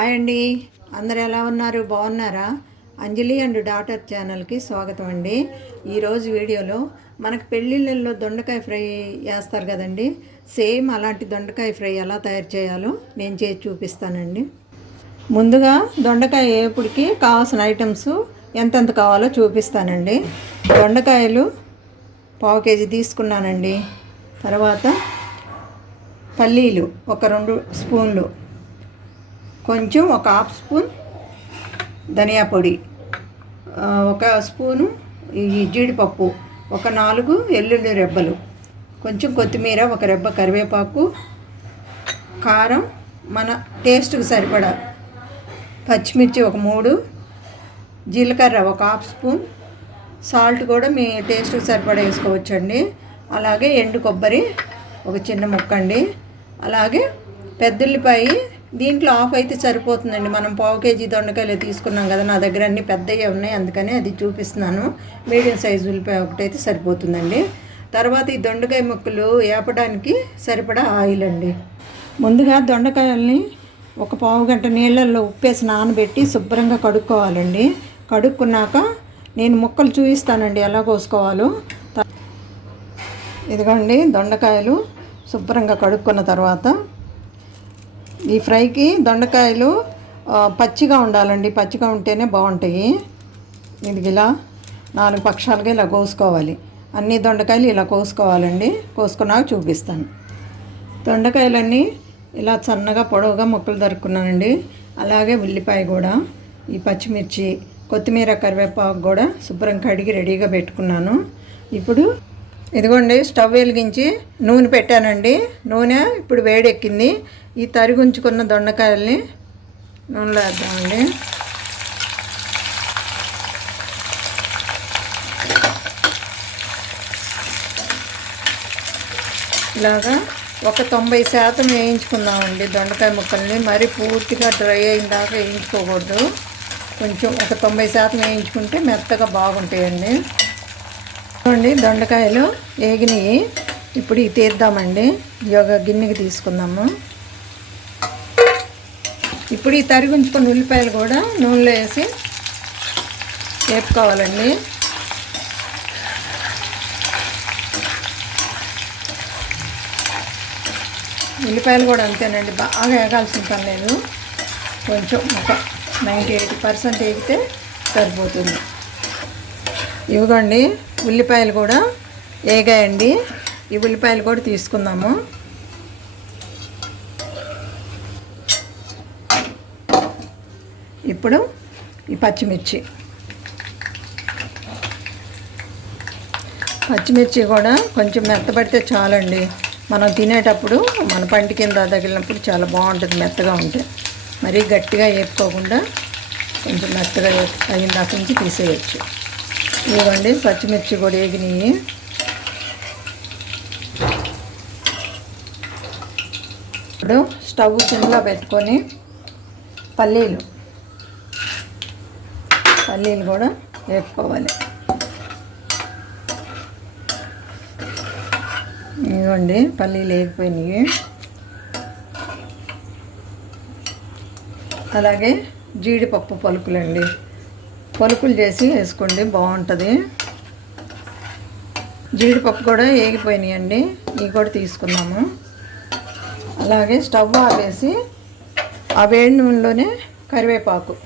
Hi అండి, అందరు ఎలా ఉన్నారు? బాగున్నారా? అంజలి అండ్ డాటర్ ఛానల్కి స్వాగతం అండి. ఈరోజు వీడియోలో మనకు పెళ్ళిళ్ళల్లో దొండకాయ ఫ్రై చేస్తారు కదండి, సేమ్ అలాంటి దొండకాయ ఫ్రై ఎలా తయారు చేయాలో నేను చేసి చూపిస్తానండి. ముందుగా దొండకాయ వేపుడికి కావాల్సిన ఐటమ్స్ ఎంతెంత కావాలో చూపిస్తానండి. దొండకాయలు 1/2 కేజీ తీసుకున్నానండి. తర్వాత పల్లీలు ఒక 2 స్పూన్లు, కొంచెం ఒక 1/2 స్పూన్ ధనియా పొడి, ఒక స్పూను ఈ జీడిపప్పు, ఒక 4 వెల్లుల్లి రెబ్బలు, కొంచెం కొత్తిమీర, ఒక రెబ్బ కరివేపాకు, కారం మన టేస్ట్కి సరిపడా, పచ్చిమిర్చి ఒక 3, జీలకర్ర ఒక 1/2 స్పూన్, సాల్ట్ కూడా మీ టేస్ట్కి సరిపడా వేసుకోవచ్చండి. అలాగే ఎండు కొబ్బరి ఒక చిన్న ముక్క అండి. అలాగే పెద్దల్లిపాయ, దీంట్లో 1/2 అయితే సరిపోతుందండి. మనం 1/2 కేజీ దొండకాయలు తీసుకున్నాం కదా, నా దగ్గర అన్నీ పెద్దవి ఉన్నాయి, అందుకని అది చూపిస్తున్నాను. మీడియం సైజు ఉల్లిపాయ ఒకటైతే సరిపోతుందండి. తర్వాత ఈ దొండకాయ ముక్కలు వేపడానికి సరిపడా ఆయిల్ అండి. ముందుగా దొండకాయల్ని ఒక 1/2 గంట నీళ్ళల్లో ఉప్పేసి నానబెట్టి శుభ్రంగా కడుక్కోవాలండి. కడుక్కున్నాక నేను ముక్కలు చూపిస్తానండి ఎలా కోసుకోవాలో. ఇదిగోండి దొండకాయలు శుభ్రంగా కడుక్కున్న తర్వాత, ఈ ఫ్రైకి దొండకాయలు పచ్చిగా ఉండాలండి, పచ్చిగా ఉంటేనే బాగుంటాయి. ఇది ఇలా 4 పక్షాలుగా ఇలా కోసుకోవాలి. అన్ని దొండకాయలు ఇలా కోసుకోవాలండి. కోసుకున్నాక చూపిస్తాను. దొండకాయలన్నీ ఇలా సన్నగా పొడవుగా ముక్కలు తరుక్కున్నానండి. అలాగే ఉల్లిపాయ కూడా, ఈ పచ్చిమిర్చి, కొత్తిమీర, కరివేపాకు కూడా శుభ్రం కడిగి రెడీగా పెట్టుకున్నాను. ఇప్పుడు ఇదిగోండి స్టవ్ వెలిగించి నూనె పెట్టానండి. నూనె ఇప్పుడు వేడెక్కింది. ఈ తరిగి ఉంచుకున్న దొండకాయల్ని నూనెలో వేద్దామండి. ఇలాగా ఒక 90% వేయించుకుందామండి దొండకాయ ముక్కల్ని. మరి పూర్తిగా డ్రై అయిన దాకా వేయించుకోకూడదు. కొంచెం ఒక 90% వేయించుకుంటే మెత్తగా బాగుంటాయండి. చూడండి దొండకాయలు వేగినాయి. ఇప్పుడు ఇవి తీద్దామండి. ఒక గిన్నెకి తీసుకుందాము. ఇప్పుడు ఈ తరిగి ఉంచుకున్న ఉల్లిపాయలు కూడా నూనెలో వేసి వేపుకోవాలండి. ఉల్లిపాయలు కూడా అంతేనండి, బాగా వేగాల్సిన పని లేదు. కొంచెం ఒక 98% వేగితే సరిపోతుంది. ఇవ్వండి ఉల్లిపాయలు కూడా వేగాయండి. ఈ ఉల్లిపాయలు కూడా తీసుకుందాము. ఇప్పుడు ఈ పచ్చిమిర్చి కూడా కొంచెం మెత్తబడితే చాలండి. మనం తినేటప్పుడు మన పంటి కింద తగిలినప్పుడు చాలా బాగుంటుంది మెత్తగా ఉంటే. మరీ గట్టిగా వేపుకోకుండా కొంచెం మెత్తగా అయిన దాకా నుంచి తీసేయచ్చు. ఇవ్వండి పచ్చిమిర్చి కూడా వేగినాయి. ఇప్పుడు స్టవ్ సిమ్లో పెట్టుకొని పల్లీలు కూడా వేపుకోవాలి. ఇవ్వండి పల్లీలు వేగిపోయినాయి. అలాగే జీడిపప్పు పలుకులండి, పలుకులు చేసి వేసుకోండి బాగుంటుంది. జీడిపప్పు కూడా వేగిపోయినాయండి, ఇవి కూడా తీసుకున్నాము. అలాగే స్టవ్ ఆపేసి ఆ వేడి నూనెలోనే కరివేపాకు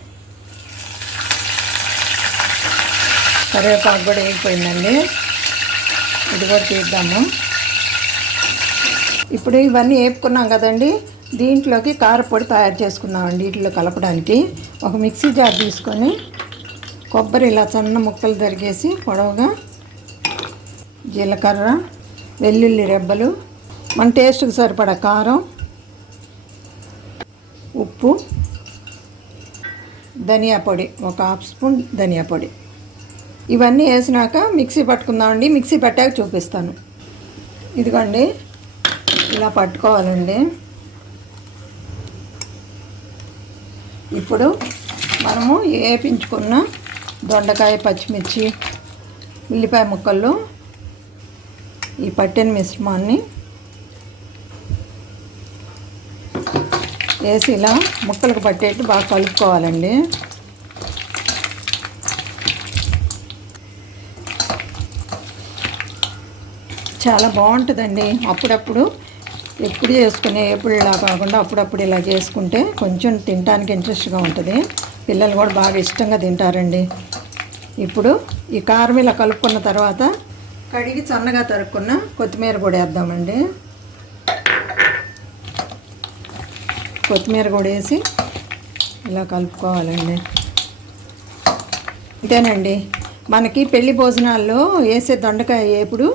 కూడా వేగిపోయిందండి. ఇది కూడా తీద్దాము. ఇప్పుడు ఇవన్నీ వేపుకున్నాం కదండి, దీంట్లోకి కారపొడి తయారు చేసుకుందామండి. వీటిలో కలపడానికి ఒక మిక్సీ జార్ తీసుకొని కొబ్బరి ఇలా సన్న ముక్కలు తరిగేసి పొడవుగా, జీలకర్ర, వెల్లుల్లి రెబ్బలు, మన టేస్ట్కి సరిపడా కారం, ఉప్పు, ధనియా పొడి ఒక 1/2 స్పూన్ ధనియా పొడి, ఇవన్నీ వేసినాక మిక్సీ పట్టుకుందామండి. మిక్సీ పెట్టాక చూపిస్తాను. ఇదిగోండి ఇలా పట్టుకోవాలండి. ఇప్పుడు మనము వేపించుకున్న దొండకాయ, పచ్చిమిర్చి, ఉల్లిపాయ ముక్కల్లో ఈ పట్టిన మిశ్రమాన్ని వేసి ఇలా ముక్కలకు పట్టేట్టు బాగా కలుపుకోవాలండి. చాలా బాగుంటుందండి. అప్పుడప్పుడు ఎప్పుడు ఎప్పుడులా కాకుండా అప్పుడప్పుడు ఇలా చేసుకుంటే కొంచెం తినడానికి ఇంట్రెస్ట్గా ఉంటుంది. పిల్లలు కూడా బాగా ఇష్టంగా తింటారండి. ఇప్పుడు ఈ కారం ఇలా కలుపుకున్న తర్వాత కడిగి సన్నగా తరుక్కున్న కొత్తిమీర కూడా వేద్దామండి. కొత్తిమీర కూడా వేసి ఇలా కలుపుకోవాలండి. ఇంతేనండి, మనకి పెళ్లి భోజనాల్లో వేసే దొండకాయ వేపుడు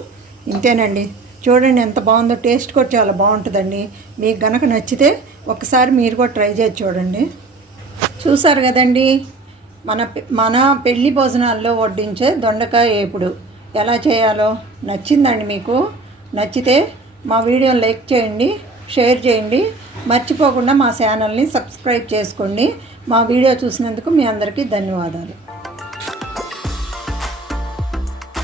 ఇంతేనండి. చూడండి ఎంత బాగుందో, టేస్ట్ కూడా చాలా బాగుంటుందండి. మీకు గనక నచ్చితే ఒకసారి మీరు కూడా ట్రై చేసి చూడండి. చూసారు కదండి, మన పెళ్లి భోజనాల్లో వడ్డించే దొండకాయ వేపుడు ఎలా చేయాలో. నచ్చిందండి మీకు? నచ్చితే మా వీడియోని లైక్ చేయండి, షేర్ చేయండి, మర్చిపోకుండా మా ఛానల్ని సబ్స్క్రైబ్ చేసుకోండి. మా వీడియో చూసినందుకు మీ అందరికీ ధన్యవాదాలు.